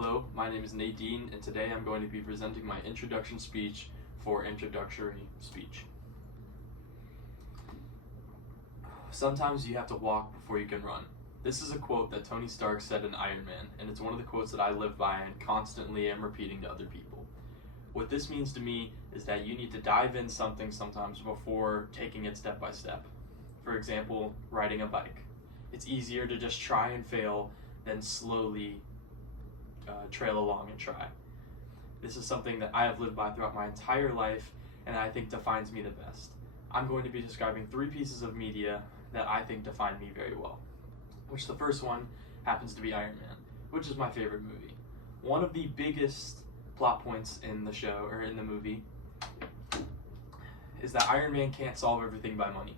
Hello, my name is Nadine, and today I'm going to be presenting my introduction speech for introductory speech. Sometimes you have to walk before you can run. This is a quote that Tony Stark said in Iron Man, and it's one of the quotes that I live by and constantly am repeating to other people. What this means to me is that you need to dive in something sometimes before taking it step by step. For example, riding a bike. It's easier to just try and fail than slowly trail along and try. This is something that I have lived by throughout my entire life and I think defines me the best. I'm going to be describing 3 pieces of media that I think define me very well. Which the first one happens to be Iron Man, which is my favorite movie. One of the biggest plot points in the show, or in the movie, is that Iron Man can't solve everything by money.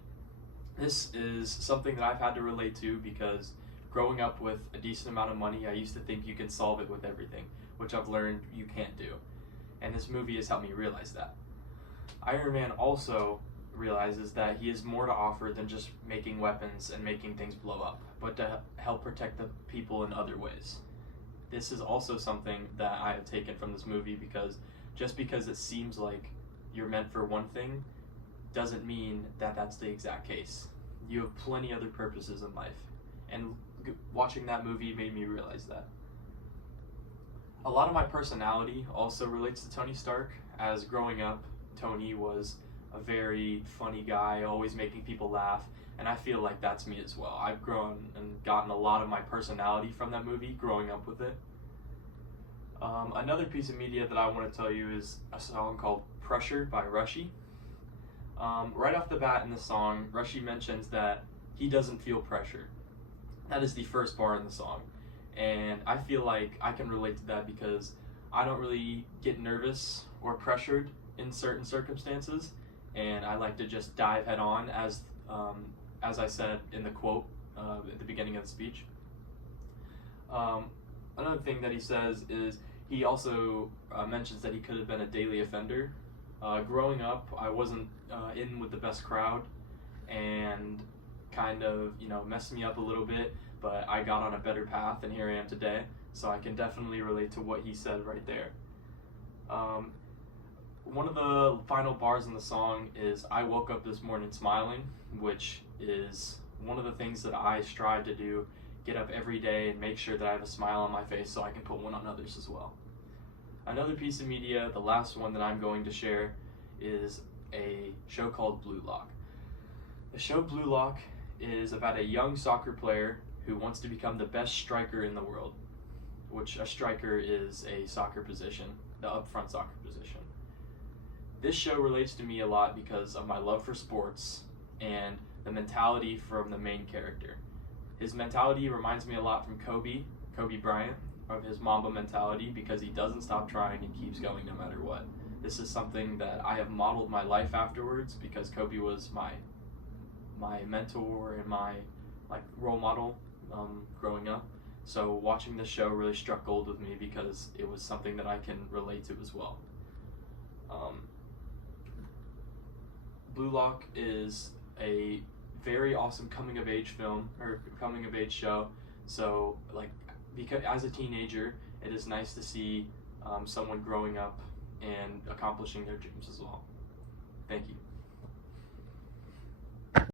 This is something that I've had to relate to because growing up with a decent amount of money, I used to think you can solve it with everything, which I've learned you can't do. And this movie has helped me realize that. Iron Man also realizes that he has more to offer than just making weapons and making things blow up, but to help protect the people in other ways. This is also something that I have taken from this movie because just because it seems like you're meant for one thing doesn't mean that that's the exact case. You have plenty other purposes in life. And watching that movie made me realize that. A lot of my personality also relates to Tony Stark, as growing up, Tony was a very funny guy, always making people laugh, and I feel like that's me as well. I've grown and gotten a lot of my personality from that movie, growing up with it. Another piece of media that I want to tell you is a song called Pressure by Rushy. Right off the bat in the song, Rushy mentions that he doesn't feel pressure. That is the first bar in the song, and I feel like I can relate to that because I don't really get nervous or pressured in certain circumstances, and I like to just dive head on, as I said in the quote at the beginning of the speech. Another thing that he says is he also mentions that he could have been a daily offender. Growing up, I wasn't in with the best crowd, and kind of, messed me up a little bit, but I got on a better path and here I am today, so I can definitely relate to what he said right there. One of the final bars in the song is I woke up this morning smiling, which is one of the things that I strive to do, get up every day and make sure that I have a smile on my face so I can put one on others as well. Another piece of media, the last one that I'm going to share, is a show called Blue Lock. The show Blue Lock is about a young soccer player who wants to become the best striker in the world, which a striker is a soccer position, the upfront soccer position. This show relates to me a lot because of my love for sports and the mentality from the main character. His mentality reminds me a lot from Kobe Bryant, of his Mamba mentality, because he doesn't stop trying and keeps going no matter what. This is something that I have modeled my life afterwards because Kobe was my mentor and my role model growing up. So watching this show really struck gold with me because it was something that I can relate to as well. Blue Lock is a very awesome coming of age film, or coming of age show. So because as a teenager, it is nice to see someone growing up and accomplishing their dreams as well. Thank you.